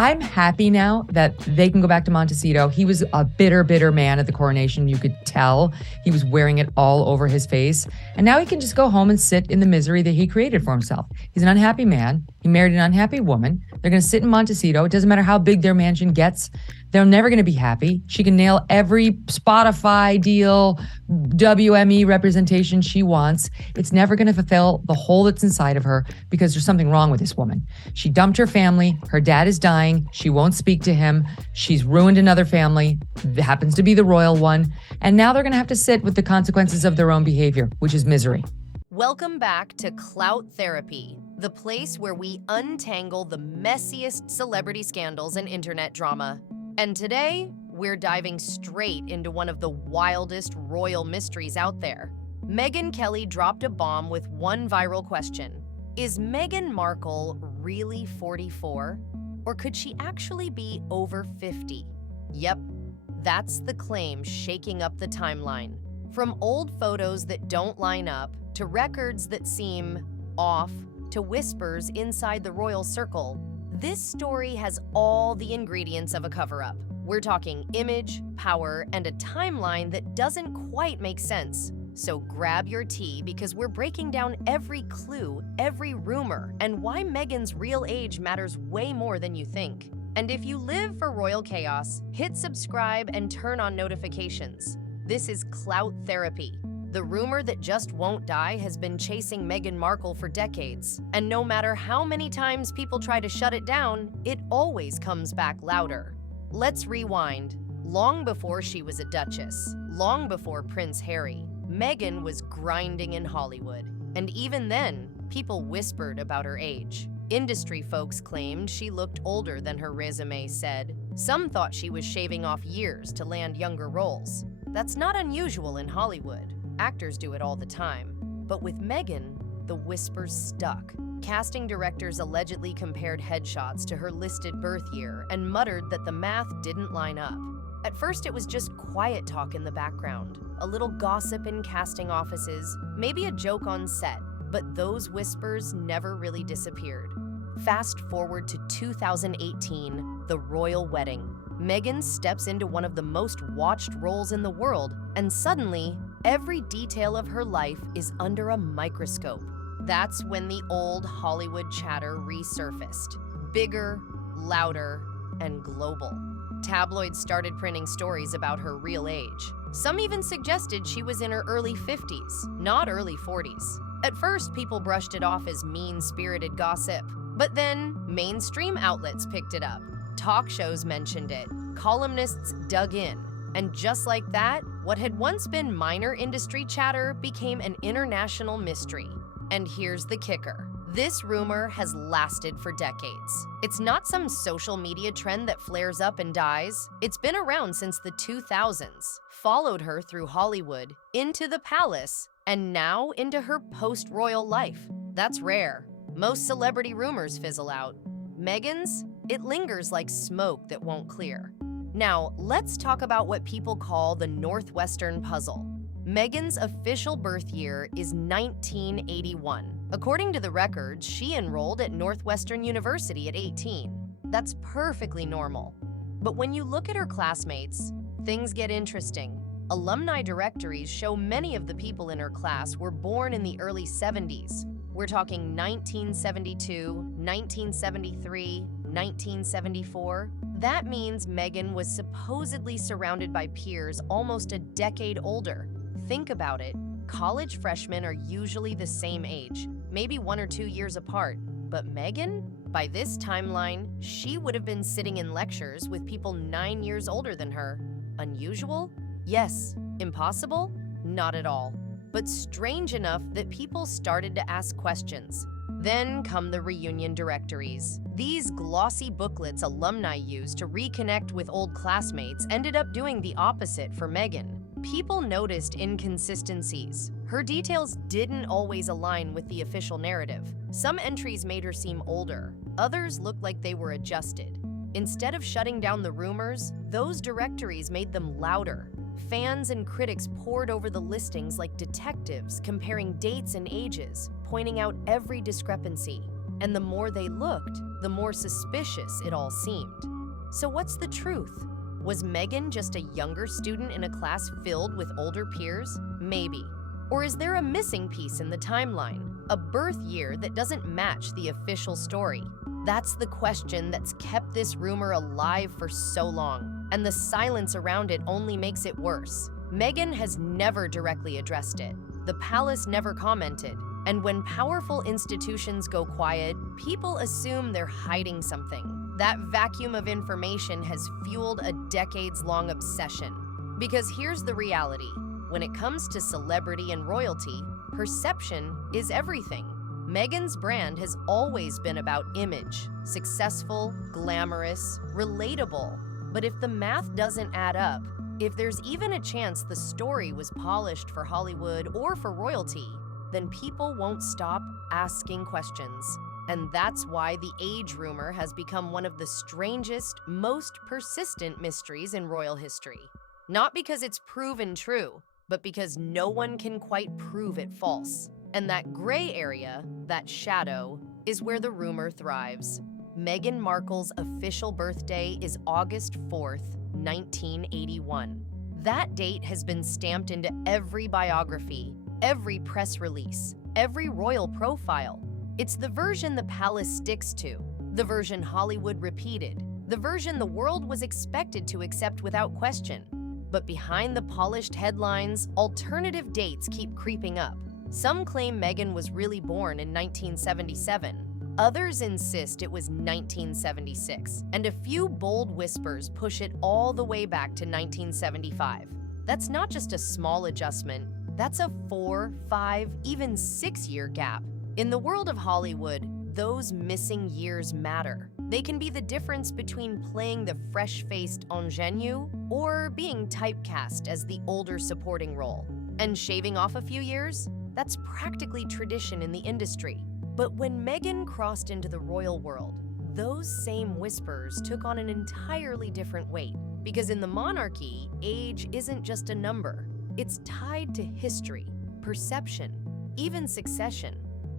I'm happy now that they can go back to Montecito. He was a bitter, bitter man at the coronation. You could tell he was wearing it all over his face. And now he can just go home and sit in the misery that he created for himself. He's an unhappy man. He married an unhappy woman. They're going to sit in Montecito. It doesn't matter how big their mansion gets. They're never going to be happy. She can nail every Spotify deal, WME representation she wants. It's never going to fulfill the hole that's inside of her because there's something wrong with this woman. She dumped her family. Her dad is dying. She won't speak to him. She's ruined another family. It happens to be the royal one. And now they're going to have to sit with the consequences of their own behavior, which is misery. Welcome back to Clout Therapy, the place where we untangle the messiest celebrity scandals and internet drama. And today, we're diving straight into one of the wildest royal mysteries out there. Megyn Kelly dropped a bomb with one viral question. Is Meghan Markle really 44? Or could she actually be over 50? Yep, that's the claim shaking up the timeline. From old photos that don't line up, to records that seem off, to whispers inside the royal circle, this story has all the ingredients of a cover-up. We're talking image, power, and a timeline that doesn't quite make sense. So grab your tea because we're breaking down every clue, every rumor, and why Meghan's real age matters way more than you think. And if you live for royal chaos, hit subscribe and turn on notifications. This is Clout Therapy. The rumor that just won't die has been chasing Meghan Markle for decades, and no matter how many times people try to shut it down, it always comes back louder. Let's rewind. Long before she was a duchess, long before Prince Harry, Meghan was grinding in Hollywood, and even then, people whispered about her age. Industry folks claimed she looked older than her resume said. Some thought she was shaving off years to land younger roles. That's not unusual in Hollywood. Actors do it all the time. But with Meghan, the whispers stuck. Casting directors allegedly compared headshots to her listed birth year and muttered that the math didn't line up. At first, it was just quiet talk in the background, a little gossip in casting offices, maybe a joke on set, but those whispers never really disappeared. Fast forward to 2018, the royal wedding. Meghan steps into one of the most watched roles in the world, and suddenly, every detail of her life is under a microscope. That's when the old Hollywood chatter resurfaced. Bigger, louder, and global. Tabloids started printing stories about her real age. Some even suggested she was in her early 50s, not early 40s. At first, people brushed it off as mean-spirited gossip. But then, mainstream outlets picked it up. Talk shows mentioned it. Columnists dug in. And just like that, what had once been minor industry chatter became an international mystery. And here's the kicker. This rumor has lasted for decades. It's not some social media trend that flares up and dies. It's been around since the 2000s, followed her through Hollywood, into the palace, and now into her post-royal life. That's rare. Most celebrity rumors fizzle out. Meghan's? It lingers like smoke that won't clear. Now, let's talk about what people call the Northwestern puzzle. Meghan's official birth year is 1981. According to the records, she enrolled at Northwestern University at 18. That's perfectly normal. But when you look at her classmates, things get interesting. Alumni directories show many of the people in her class were born in the early 70s. We're talking 1972, 1973, 1974. That means Meghan was supposedly surrounded by peers almost a decade older. Think about it. College freshmen are usually the same age, maybe 1 or 2 years apart. But Meghan? By this timeline, she would have been sitting in lectures with people 9 years older than her. Unusual? Yes. Impossible? Not at all. But strange enough that people started to ask questions. Then come the reunion directories. These glossy booklets alumni use to reconnect with old classmates ended up doing the opposite for Meghan. People noticed inconsistencies. Her details didn't always align with the official narrative. Some entries made her seem older. Others looked like they were adjusted. Instead of shutting down the rumors, those directories made them louder. Fans and critics pored over the listings like detectives, comparing dates and ages, pointing out every discrepancy. And the more they looked, the more suspicious it all seemed. So what's the truth? Was Meghan just a younger student in a class filled with older peers? Maybe. Or is there a missing piece in the timeline? A birth year that doesn't match the official story? That's the question that's kept this rumor alive for so long, and the silence around it only makes it worse. Meghan has never directly addressed it. The palace never commented. And when powerful institutions go quiet, people assume they're hiding something. That vacuum of information has fueled a decades-long obsession. Because here's the reality. When it comes to celebrity and royalty, perception is everything. Meghan's brand has always been about image, successful, glamorous, relatable. But if the math doesn't add up, if there's even a chance the story was polished for Hollywood or for royalty, then people won't stop asking questions. And that's why the age rumor has become one of the strangest, most persistent mysteries in royal history. Not because it's proven true, but because no one can quite prove it false. And that gray area, that shadow, is where the rumor thrives. Meghan Markle's official birthday is August 4th, 1981. That date has been stamped into every biography, every press release, every royal profile. It's the version the palace sticks to, the version Hollywood repeated, the version the world was expected to accept without question. But behind the polished headlines, alternative dates keep creeping up. Some claim Meghan was really born in 1977. Others insist it was 1976, and a few bold whispers push it all the way back to 1975. That's not just a small adjustment, that's a 4, 5, even 6-year gap. In the world of Hollywood, those missing years matter. They can be the difference between playing the fresh-faced ingenue or being typecast as the older supporting role. And shaving off a few years? That's practically tradition in the industry. But when Meghan crossed into the royal world, those same whispers took on an entirely different weight. Because in the monarchy, age isn't just a number. It's tied to history, perception, even succession.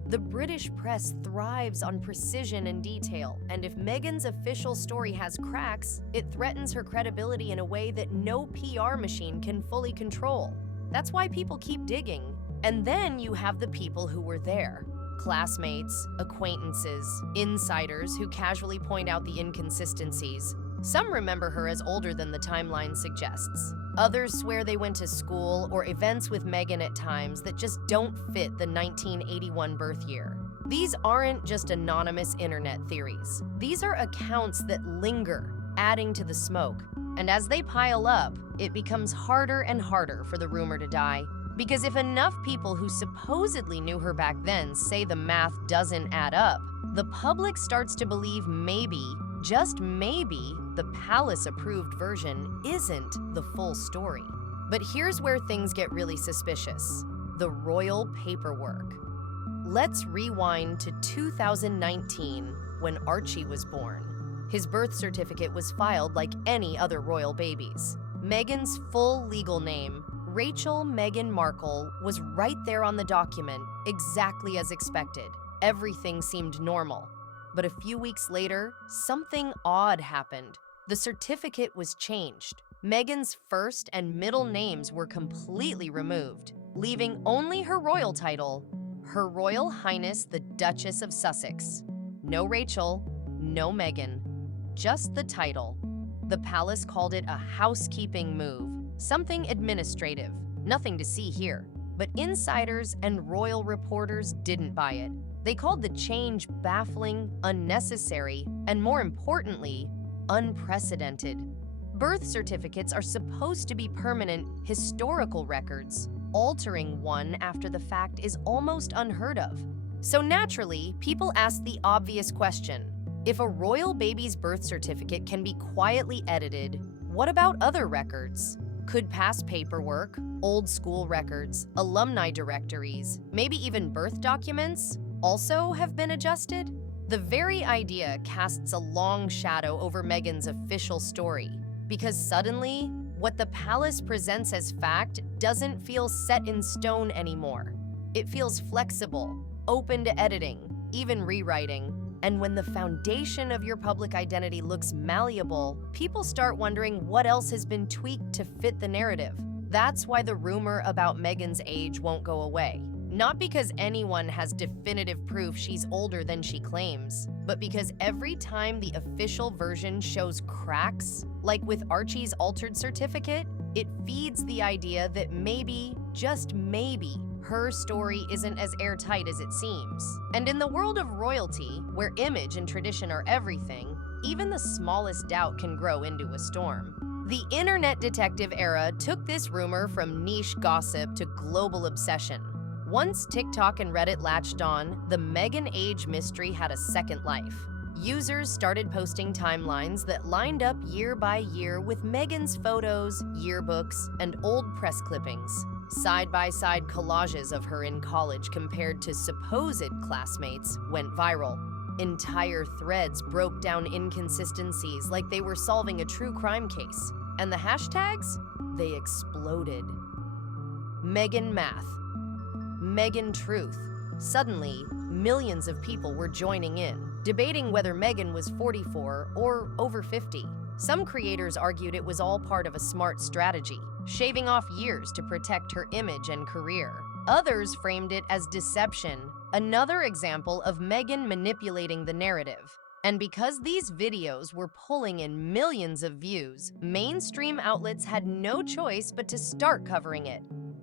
The British press thrives on precision and detail, and if Meghan's official story has cracks, it threatens her credibility in a way that no PR machine can fully control. That's why people keep digging. And then you have the people who were there. Classmates, acquaintances, insiders who casually point out the inconsistencies. Some remember her as older than the timeline suggests. Others swear they went to school or events with Meghan at times that just don't fit the 1981 birth year. These aren't just anonymous internet theories. These are accounts that linger, adding to the smoke. And as they pile up, it becomes harder and harder for the rumor to die. Because if enough people who supposedly knew her back then say the math doesn't add up, the public starts to believe maybe, just maybe, the palace-approved version isn't the full story. But here's where things get really suspicious: the royal paperwork. Let's rewind to 2019 when Archie was born. His birth certificate was filed like any other royal baby's. Meghan's full legal name, Rachel Meghan Markle, was right there on the document, exactly as expected. Everything seemed normal. But a few weeks later, something odd happened. The certificate was changed. Meghan's first and middle names were completely removed, leaving only her royal title, Her Royal Highness the Duchess of Sussex. No Rachel, no Meghan, just the title. The palace called it a housekeeping move, something administrative, nothing to see here. But insiders and royal reporters didn't buy it. They called the change baffling, unnecessary, and more importantly, unprecedented. Birth certificates are supposed to be permanent, historical records. Altering one after the fact is almost unheard of. So naturally, people ask the obvious question: if a royal baby's birth certificate can be quietly edited, what about other records? Could past paperwork, old school records, alumni directories, maybe even birth documents also have been adjusted? The very idea casts a long shadow over Meghan's official story, because suddenly, what the palace presents as fact doesn't feel set in stone anymore. It feels flexible, open to editing, even rewriting. And when the foundation of your public identity looks malleable, people start wondering what else has been tweaked to fit the narrative. That's why the rumor about Meghan's age won't go away. Not because anyone has definitive proof she's older than she claims, but because every time the official version shows cracks, like with Archie's altered certificate, it feeds the idea that maybe, just maybe, her story isn't as airtight as it seems. And in the world of royalty, where image and tradition are everything, even the smallest doubt can grow into a storm. The internet detective era took this rumor from niche gossip to global obsession. Once TikTok and Reddit latched on, the Meghan age mystery had a second life. Users started posting timelines that lined up year by year with Meghan's photos, yearbooks, and old press clippings. Side-by-side collages of her in college compared to supposed classmates went viral. Entire threads broke down inconsistencies like they were solving a true crime case. And the hashtags? They exploded. Meghan Math. Meghan Truth. Suddenly, millions of people were joining in, debating whether Meghan was 44 or over 50. Some creators argued it was all part of a smart strategy, shaving off years to protect her image and career. Others framed it as deception, another example of Meghan manipulating the narrative. And because these videos were pulling in millions of views, mainstream outlets had no choice but to start covering it.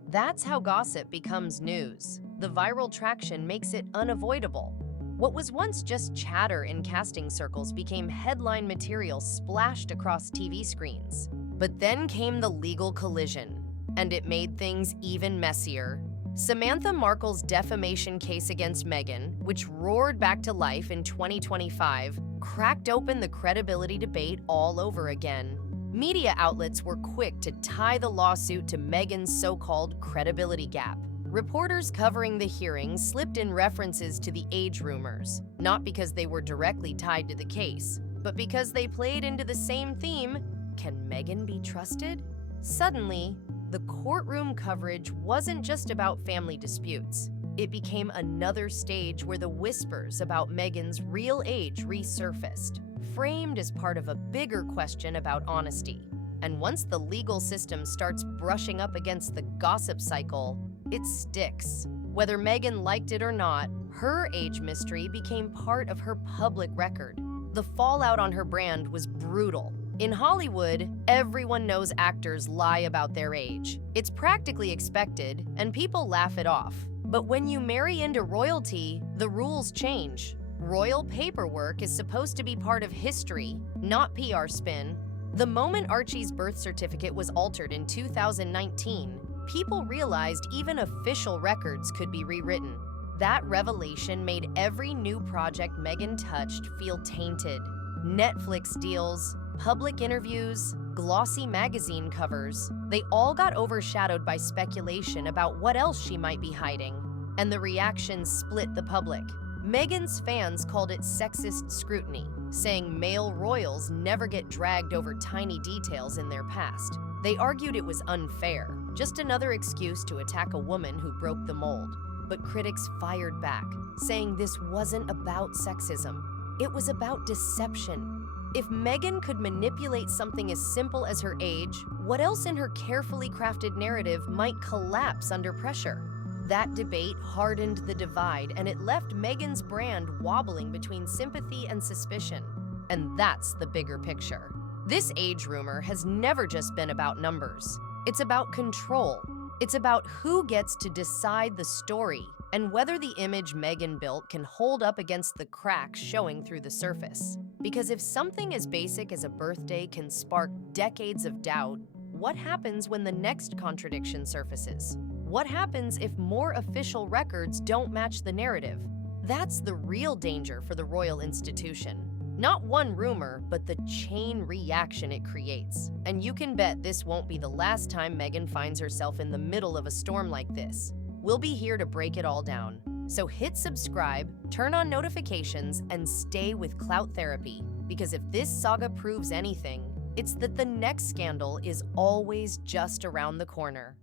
That's how gossip becomes news. The viral traction makes it unavoidable. What was once just chatter in casting circles became headline material splashed across TV screens. But then came the legal collision, and it made things even messier. Samantha Markle's defamation case against Meghan, which roared back to life in 2025, cracked open the credibility debate all over again. Media outlets were quick to tie the lawsuit to Meghan's so-called credibility gap. Reporters covering the hearings slipped in references to the age rumors, not because they were directly tied to the case, but because they played into the same theme: can Meghan be trusted? Suddenly, the courtroom coverage wasn't just about family disputes. It became another stage where the whispers about Meghan's real age resurfaced, framed as part of a bigger question about honesty. And once the legal system starts brushing up against the gossip cycle, it sticks. Whether Meghan liked it or not, her age mystery became part of her public record. The fallout on her brand was brutal. In Hollywood, everyone knows actors lie about their age. It's practically expected, and people laugh it off. But when you marry into royalty, the rules change. Royal paperwork is supposed to be part of history, not PR spin. The moment Archie's birth certificate was altered in 2019, people realized even official records could be rewritten. That revelation made every new project Meghan touched feel tainted. Netflix deals, public interviews, glossy magazine covers, they all got overshadowed by speculation about what else she might be hiding. And the reactions split the public. Meghan's fans called it sexist scrutiny, saying male royals never get dragged over tiny details in their past. They argued it was unfair, just another excuse to attack a woman who broke the mold. But critics fired back, saying this wasn't about sexism. It was about deception. If Meghan could manipulate something as simple as her age, what else in her carefully crafted narrative might collapse under pressure? That debate hardened the divide, and it left Meghan's brand wobbling between sympathy and suspicion. And that's the bigger picture. This age rumor has never just been about numbers. It's about control. It's about who gets to decide the story and whether the image Meghan built can hold up against the cracks showing through the surface. Because if something as basic as a birthday can spark decades of doubt, what happens when the next contradiction surfaces? What happens if more official records don't match the narrative? That's the real danger for the royal institution. Not one rumor, but the chain reaction it creates. And you can bet this won't be the last time Meghan finds herself in the middle of a storm like this. We'll be here to break it all down. So hit subscribe, turn on notifications, and stay with Clout Therapy. Because if this saga proves anything, it's that the next scandal is always just around the corner.